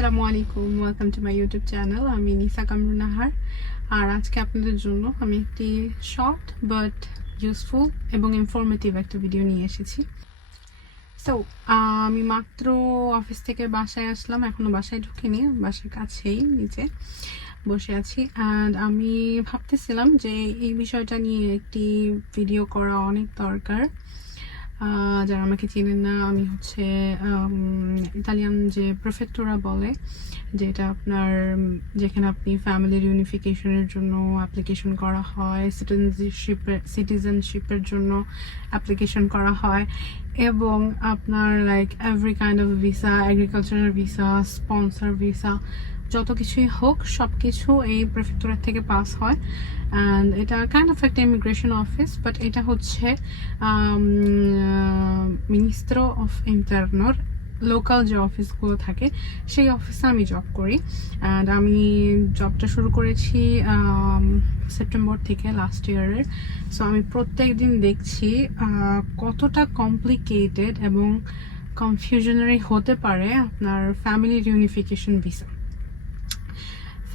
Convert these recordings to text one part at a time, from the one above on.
আসসালামু আলাইকুম, welcome to my YouTube channel. আমি নিসা কামরুন নাহার। আর আজকে আপনাদের জন্য আমি একটি শর্ট বাট ইউজফুল এবং ইনফরমেটিভ একটা ভিডিও নিয়ে এসেছি। সো আমি মাত্র অফিস থেকে বাসায় আসলাম, এখনও বাসায় ঢুকিনি, বাসার কাছেই নিচে বসে আছি। অ্যান্ড আমি ভাবতেছিলাম যে এই বিষয়টা নিয়ে একটি ভিডিও করা অনেক দরকার। যারা আমাকে চিনেন না, আমি হচ্ছে ইতালিয়ান যে প্রেফেক্টোরা বলে, যেটা আপনার যেখানে আপনি ফ্যামিলির ইউনিফিকেশনের জন্য অ্যাপ্লিকেশন করা হয়, সিটিজেনশিপের জন্য অ্যাপ্লিকেশন করা হয়, এবং আপনার like every kind of visa, agricultural visa, sponsor visa, যত কিছুই হোক সব কিছু এই প্রেফেক্টোরের থেকে পাস হয়। অ্যান্ড এটা কাইন্ড অফ একটা ইমিগ্রেশন অফিস, বাট এটা হচ্ছে মিনিস্ট্রো অফ ইন্টারনোর লোকাল যে অফিসগুলো থাকে সেই অফিসে আমি জব করি। অ্যান্ড আমি জবটা শুরু করেছি সেপ্টেম্বর থেকে লাস্ট ইয়ারের। সো আমি প্রত্যেক দিন দেখছি কতটা কমপ্লিকেটেড এবং কনফিউশনারি হতে পারে আপনার family reunification visa.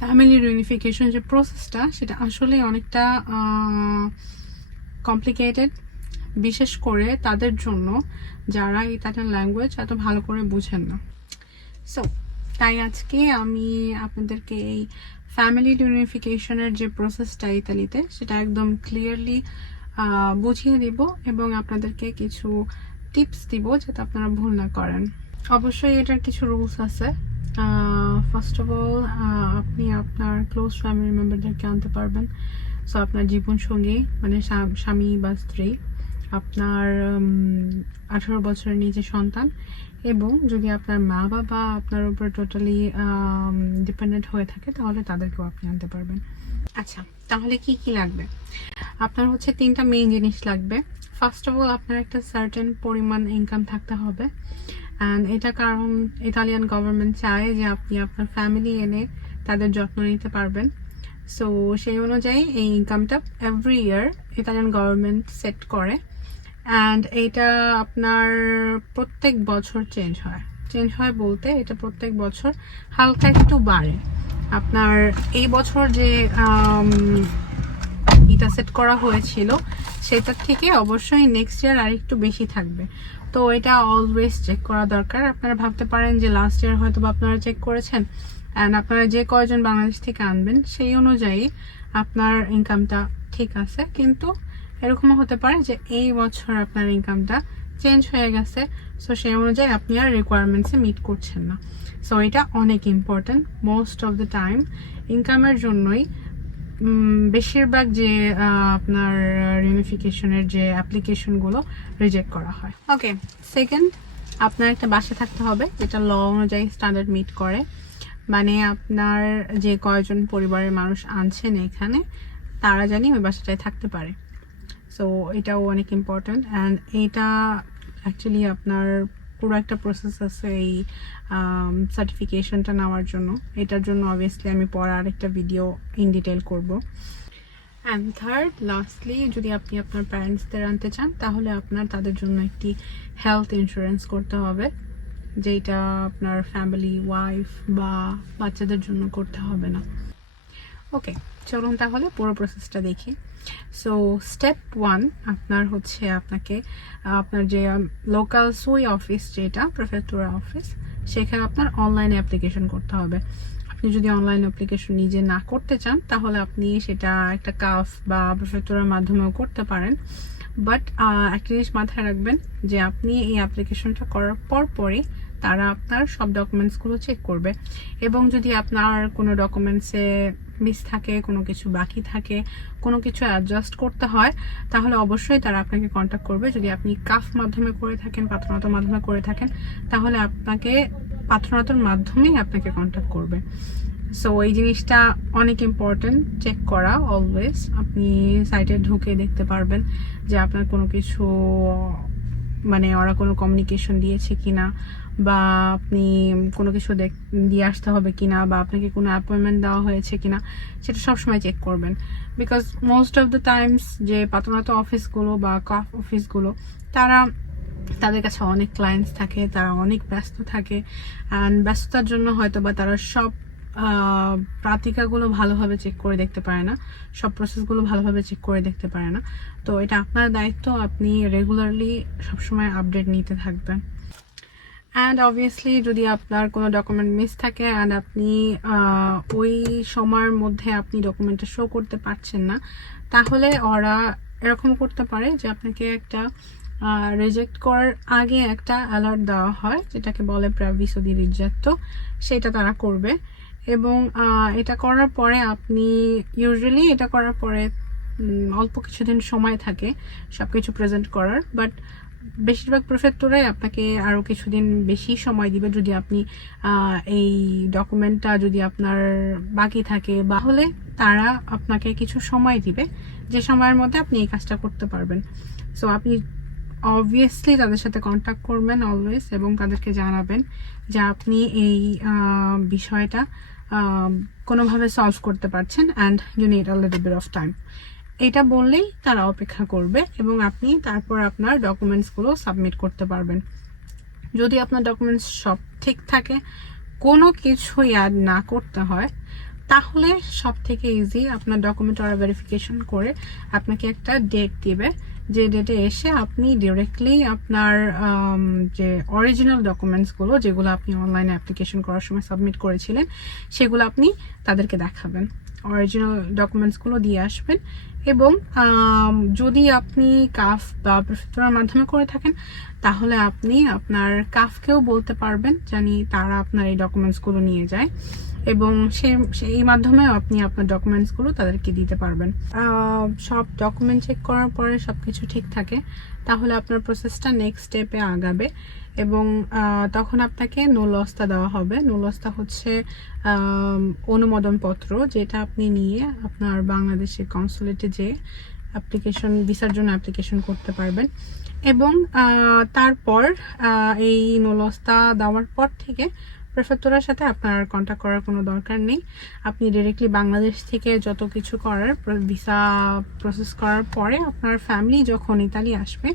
Family reunification যে প্রসেসটা, সেটা আসলে অনেকটা কমপ্লিকেটেড, বিশেষ করে তাদের জন্য যারা ইতালিয়ান ল্যাঙ্গুয়েজ এত ভালো করে বুঝেন না। সো তাই আজকে আমি আপনাদেরকে এই ফ্যামিলি রিউনিফিকেশনের যে প্রসেসটা ইতালিতে, সেটা একদম ক্লিয়ারলি বুঝিয়ে দিব এবং আপনাদেরকে কিছু টিপস দিব যাতে আপনারা ভুল না করেন। অবশ্যই এটার কিছু রুলস আছে। ফার্স্ট অফ অল, আপনি আপনার ক্লোজ ফ্যামিলি মেম্বারদেরকে আনতে পারবেন। সো আপনার জীবনসঙ্গী মানে স্বামী বা স্ত্রী, আপনার 18 বছরের নিচে সন্তান, এবং যদি আপনার মা বাবা আপনার উপর টোটালি ডিপেন্ডেন্ট হয়ে থাকে তাহলে তাদেরকেও আপনি আনতে পারবেন। আচ্ছা, তাহলে কি কি লাগবে? আপনার হচ্ছে 3টা মেইন জিনিস লাগবে। ফার্স্ট অফ অল, আপনার একটা সার্টেন পরিমাণ ইনকাম থাকতে হবে। অ্যান্ড এটা কারণ ইতালিয়ান গভর্নমেন্ট চায় যে আপনি আপনার ফ্যামিলি এনে তাদের যত্ন নিতে পারবেন। সো সেই অনুযায়ী এই ইনকামটা every year Italian government set করে। অ্যান্ড এইটা আপনার প্রত্যেক বছর চেঞ্জ হয় বলতে এটা প্রত্যেক বছর হালকা একটু বাড়ে। আপনার এই বছর যে এটা সেট করা হয়েছিল সেটার থেকে অবশ্যই নেক্সট ইয়ার আর একটু বেশি থাকবে। তো এটা অলওয়েজ চেক করা দরকার। আপনারা ভাবতে পারেন যে লাস্ট ইয়ার হয়তো আপনারা চেক করেছেন, অ্যান্ড আপনারা যে কয়জন বাংলাদেশ থেকে আনবেন সেই অনুযায়ী আপনার ইনকামটা ঠিক আছে, কিন্তু এরকমও হতে পারে যে এই বছর আপনার ইনকামটা চেঞ্জ হয়ে গেছে। সো সেই অনুযায়ী আপনি আর রিকোয়ারমেন্টসে মিট করছেন না। সো এটা অনেক important. Most of the time ইনকামের জন্যই বেশিরভাগ যে আপনার রিউনিফিকেশনের যে অ্যাপ্লিকেশনগুলো রিজেক্ট করা হয়। ওকে, সেকেন্ড, আপনার একটা বাসা থাকতে হবে যেটা ল অনুযায়ী স্ট্যান্ডার্ড মিট করে। মানে আপনার যে কয়জন পরিবারের মানুষ আনছেন এখানে, তারা জানি ওই বাসাটায় থাকতে পারে। সো এটাও অনেক ইম্পর্ট্যান্ট। অ্যান্ড এইটা অ্যাকচুয়ালি আপনার পুরো একটা প্রসেস আছে এই সার্টিফিকেশনটা নেওয়ার জন্য। এটার জন্য অবভিয়াসলি আমি পরে আরেকটা ভিডিও ইন ডিটেল করব। অ্যান্ড থার্ড, লাস্টলি, যদি আপনি আপনার প্যারেন্টসদের আনতে চান তাহলে আপনার তাদের জন্য একটি হেলথ ইন্স্যুরেন্স করতে হবে, যেটা আপনার ফ্যামিলি, ওয়াইফ বা বাচ্চাদের জন্য করতে হবে না। ওকে, চলুন তাহলে পুরো প্রসেসটা দেখি। সো স্টেপ 1, আপনার হচ্ছে আপনাকে আপনার যে লোকাল সুই অফিস, যেটা প্রেফেক্টোরা অফিস, সেখানে আপনার অনলাইনে অ্যাপ্লিকেশন করতে হবে। আপনি যদি অনলাইন অ্যাপ্লিকেশন নিজে না করতে চান তাহলে আপনি সেটা একটা কাফ বা প্রেফেক্টোরার মাধ্যমেও করতে পারেন। বাট একটা জিনিস মাথায় রাখবেন যে আপনি এই অ্যাপ্লিকেশনটা করার পরই তারা আপনার সব ডকুমেন্টসগুলো চেক করবে, এবং যদি আপনার কোনো ডকুমেন্টসে মিস থাকে, কোনো কিছু বাকি থাকে, কোনো কিছু অ্যাডজাস্ট করতে হয়, তাহলে অবশ্যই তারা আপনাকে কন্ট্যাক্ট করবে। যদি আপনি কাফ মাধ্যমে করে থাকেন, পাত্রনাতর মাধ্যমে করে থাকেন, তাহলে আপনাকে পাত্রনাতর মাধ্যমেই আপনাকে কন্ট্যাক্ট করবে। সো এই জিনিসটা অনেক ইম্পর্টেন্ট চেক করা অলওয়েজ। আপনি সাইটে ঢুকে দেখতে পারবেন যে আপনার কোনো কিছু মানে ওরা কোনো কমিউনিকেশন দিয়েছে কিনা, বা আপনি কোনো কিছু দিয়ে আসতে হবে কিনা, বা আপনাকে কোনো অ্যাপয়েন্টমেন্ট দেওয়া হয়েছে কিনা, সেটা সবসময় চেক করবেন। Because most of the Times যে পাত্রনাত অফিসগুলো বা কাফ অফিসগুলো, তারা তাদের কাছে অনেক ক্লায়েন্টস থাকে, তারা অনেক ব্যস্ত থাকে, অ্যান্ড ব্যস্ততার জন্য হয়তো বা তারা সব প্রাতিকাগুলো ভালোভাবে চেক করে দেখতে পারে না, সব প্রসেসগুলো ভালোভাবে চেক করে দেখতে পারে না। তো এটা আপনার দায়িত্ব, আপনি রেগুলারলি সবসময় আপডেট নিতে থাকবেন। অ্যান্ড অবভিয়াসলি যদি আপনার কোনো ডকুমেন্ট মিস থাকে অ্যান্ড আপনি ওই সময়ের মধ্যে আপনি ডকুমেন্টটা শো করতে পারছেন না, তাহলে ওরা এরকম করতে পারে যে আপনাকে একটা রিজেক্ট করার আগে একটা অ্যালার্ট দেওয়া হয়, যেটাকে বলে প্রাভিসো দি রিজেক্টো, সেটা তারা করবে। এবং এটা করার পরে আপনি ইউজুয়ালি এটা করার পরে অল্প কিছুদিন সময় থাকে সব কিছু প্রেজেন্ট করার, বাট বেশিরভাগ প্রেফেক্টরাই আপনাকে আরও কিছুদিন বেশি সময় দিবে যদি আপনি এই ডকুমেন্টটা যদি আপনার বাকি থাকে, বা হলে তারা আপনাকে কিছু সময় দিবে যে সময়ের মধ্যে আপনি এই কাজটা করতে পারবেন। সো আপনি অবভিয়াসলি তাদের সাথে কন্ট্যাক্ট করবেন অলওয়েজ, এবং তাদেরকে জানাবেন যে আপনি এই বিষয়টা কোনোভাবে সলভ করতে পারছেন and you need a little bit of time. এটা বললেই তারা অপেক্ষা করবে এবং আপনি তারপর আপনার ডকুমেন্টসগুলো সাবমিট করতে পারবেন। যদি আপনার ডকুমেন্টস সব ঠিক থাকে, কোনো কিছুই অ্যাড না করতে হয়, তাহলে সব থেকে ইজি আপনার ডকুমেন্ট ওরা ভেরিফিকেশন করে আপনাকে একটা ডেট দিবে, যে ডেটে এসে আপনি ডিরেক্টলি আপনার যে অরিজিনাল ডকুমেন্টসগুলো যেগুলো আপনি অনলাইনে অ্যাপ্লিকেশন করার সময় সাবমিট করেছিলেন সেগুলো আপনি তাদেরকে দেখাবেন, অরিজিনাল ডকুমেন্টসগুলো দিয়ে আসবেন। এবং যদি আপনি কাফ বা প্রেফেক্টরের মাধ্যমে করে থাকেন, তাহলে আপনি আপনার কাফকেও বলতে পারবেন জানি তারা আপনার এই ডকুমেন্টসগুলো নিয়ে যায়, এবং সেই মাধ্যমেও আপনি আপনার ডকুমেন্টসগুলো তাদেরকে দিতে পারবেন। সব ডকুমেন্ট চেক করার পরে সব কিছু ঠিক থাকে, তাহলে আপনার প্রসেসটা নেক্সট স্টেপে আগাবে, এবং তখন আপনাকে নোলস্তা দেওয়া হবে। নোলস্তা হচ্ছে অনুমোদনপত্র, যেটা আপনি নিয়ে আপনার বাংলাদেশের কনসুলেটে যে ভিসার জন্য অ্যাপ্লিকেশন করতে পারবেন। এবং তারপর এই নোলস্তা দেওয়ার পর থেকে প্রেফেক্টরের সাথে আপনার কন্ট্যাক্ট করার কোনো দরকার নেই। আপনি ডিরেক্টলি বাংলাদেশ থেকে যত কিছু করার ভিসা প্রসেস করার পরে আপনার ফ্যামিলি যখন ইতালি আসবে,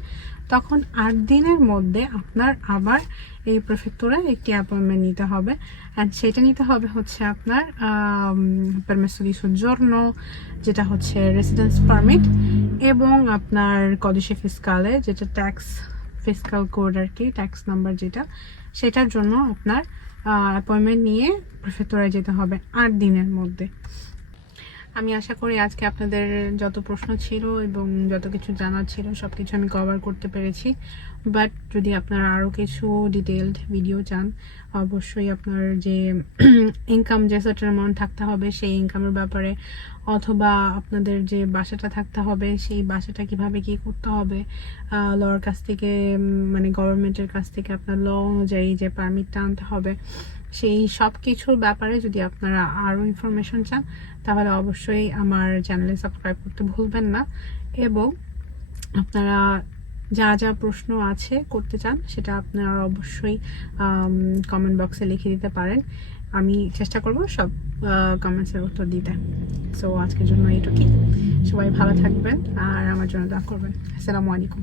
তখন 8 দিনের মধ্যে আপনার আবার এই প্রেফেক্টরে একটি অ্যাপয়েন্টমেন্ট নিতে হবে। অ্যান্ড সেটা নিতে হবে হচ্ছে আপনার পারমেসো দি সজ্জর্নো, যেটা হচ্ছে রেসিডেন্স পারমিট, এবং আপনার কদিশে ফিসকালে, যেটা ট্যাক্স ফিসকাল কোড আর কি, ট্যাক্স নাম্বার যেটা, সেটার জন্য আপনার অ্যাপয়েন্টমেন্ট নিয়ে প্রেফেক্টরায় যেতে হবে 8 দিনের মধ্যে। আমি আশা করি আজকে আপনাদের যত প্রশ্ন ছিল এবং যত কিছু জানার ছিল সব কিছু আমি কভার করতে পেরেছি। বাট যদি আপনারা আরও কিছু ডিটেলড ভিডিও চান, অবশ্যই আপনার যে ইনকাম যে সার্টেন অ্যামাউন্ট থাকতে হবে সেই ইনকামের ব্যাপারে, অথবা আপনাদের যে বাসাটা থাকতে হবে সেই বাসাটা কিভাবে কি করতে হবে, লর কাছ থেকে মানে গভর্নমেন্টের কাছ থেকে আপনার ল অনুযায়ী যে পারমিটটা আনতে হবে, সেই সব কিছুর ব্যাপারে যদি আপনারা আরও ইনফরমেশন চান, তাহলে অবশ্যই আমার চ্যানেলে সাবস্ক্রাইব করতে ভুলবেন না। এবং আপনারা যা যা প্রশ্ন আছে করতে চান সেটা আপনারা অবশ্যই কমেন্ট বক্সে লিখে দিতে পারেন, আমি চেষ্টা করব সব কমেন্টসের উত্তর দিতে। সো আজকের জন্য এইটুকুই, সবাই ভালো থাকবেন আর আমার জন্য দোয়া করবেন। আসসালামু আলাইকুম।